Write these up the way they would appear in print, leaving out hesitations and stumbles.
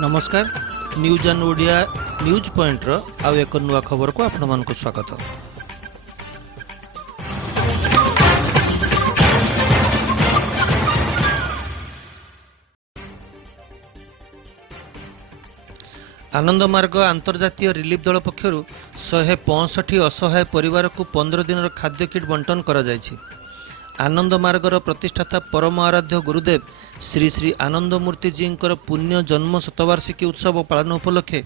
नमस्कार news and Odia news point रो आउ एक नुआ खबर को आपण मानक स्वागत। आनंदमार्ग अंतर्जातीय रिलीफ दल पक्षर 165 असहाय परिवार को 15 दिन खाद्य किट बंटन करा जायछि। आनंदमार्गर प्रतिष्ठाता परम आराध्य गुरुदेव श्री श्री आनंदमूर्ति जींकर पुण्य जन्म शतवार्षिकी उत्सव पालन उपलक्षे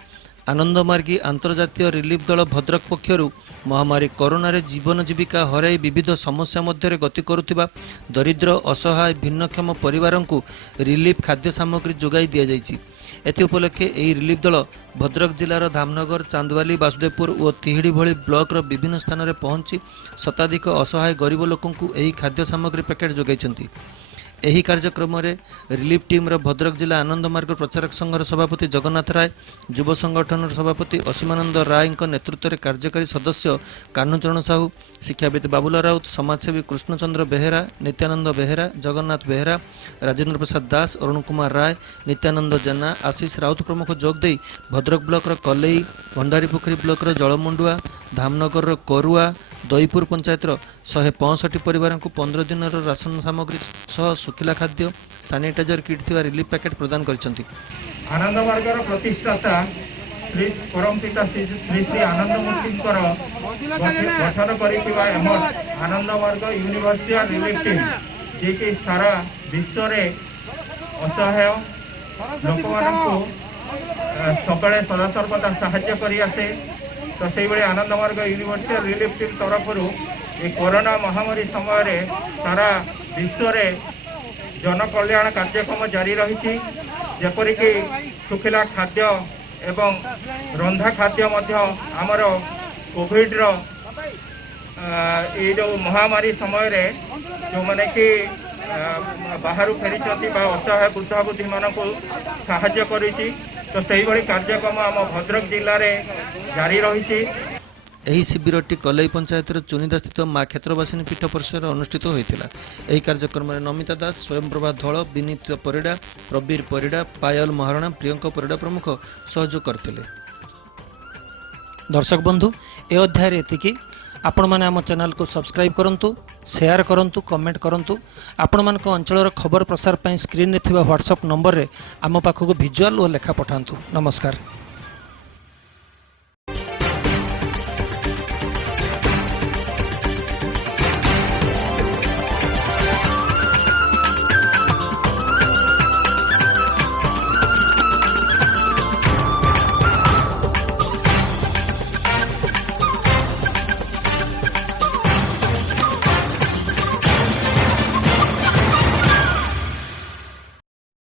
आनंदमार्गी अंतर्जातीय रिलीफ दल भद्रक पक्षर महामारी कोरोना रे जीवन जीविका हराई विविध समस्या मध्य गति करुथिबा दरिद्र असहाय भिन्नक्षम परिवार को रिलीफ खाद्य सामग्री जोगाई दि जाइछि। एथि उपलक्षे यह रिलीफ दल भद्रक जिलार धामनगर चांदवाली बासुदेवपुर और तिहिड़ी भली ब्लॉकर विभिन्न स्थान में पहुंची शताधिक असहाय गरीब लोकों यह खाद्य सामग्री पैकेट जोगाई। यही कार्यक्रम में रिलीफ टीम भद्रक जिला आनंदमार्ग प्रचारक संघर सभापति जगन्नाथ राय, युव संगठन सभापति असीमानंद राय नेतृत्व में कार्यकारी सदस्य कान्हूचरण साहू, शिक्षाविद बाबुला राउत, समाजसेवी कृष्णचंद्र बेहेरा, नित्यानंद बेहेरा, जगन्नाथ बेहेरा, राजेंद्र प्रसाद दास, अरुण कुमार राय, नित्यानंद जेना, आशीष राउत प्रमुख जोगदे भद्रक ब्लॉक कलई, भंडारीपोखरी ब्लॉक जलमुंडुआ, धामनगर करुआ, दईपुर पंचायत 165 परिवार को 15 दिन राशन सामग्री सह सुखिला खाद्य सानिटाइजर किट थिवा रिलीफ पैकेट प्रदान करछंती। आनंदमार्गर प्रतिष्ठाता श्री परमपिता श्री श्री आनंदमूर्तिंकर गठन करिथिबा आनंदमार्ग यूनिवर्सिटी रिलीफ टीम जे कि सारा विश्व रे असहाय लोक मानकु सकले सदा सर्वदा सहायता करि आसे। तो से आनंदमार्ग यूनिवर्सिटी रिलीफ टीम तरफ ये कोरोना महामारी समय सारा विश्व रे जन कल्याण कार्यक्रम जारी रही, जेपरिक सुखिला खाद्य एवं रंधा खाद्य आमर कोविड ये जो महामारी समय जो मैंने कि बाहर फेरी असहाय वृद्धा बुद्धि मान को साहाय्य करी। तो से कार्यक्रम आम भद्रक जिले में जारी रही। यही शिविरटी कलई पंचायत चुनिदा स्थित माँ क्षेत्रवासिनी पीठ परिसर अनुष्ठित होता। यह कार्यक्रम में नमिता दास, स्वयंप्रभा धल, विनीत परिड़ा, प्रवीर परिड़ा, पायल महारणा, प्रियंका परिड़ा प्रमुख सहयोग करते। दर्शक बंधु ए अध्याय एतिकी। आपण माने आम चैनल को सब्सक्राइब करंतु, शेयर करंतु, कमेंट करंतु। आपण मान अंचल खबर प्रसार स्क्रीन में थिबा व्हाट्सएप नंबर रे आम पाखक भिजुआल और लेखा पठांतु। नमस्कार।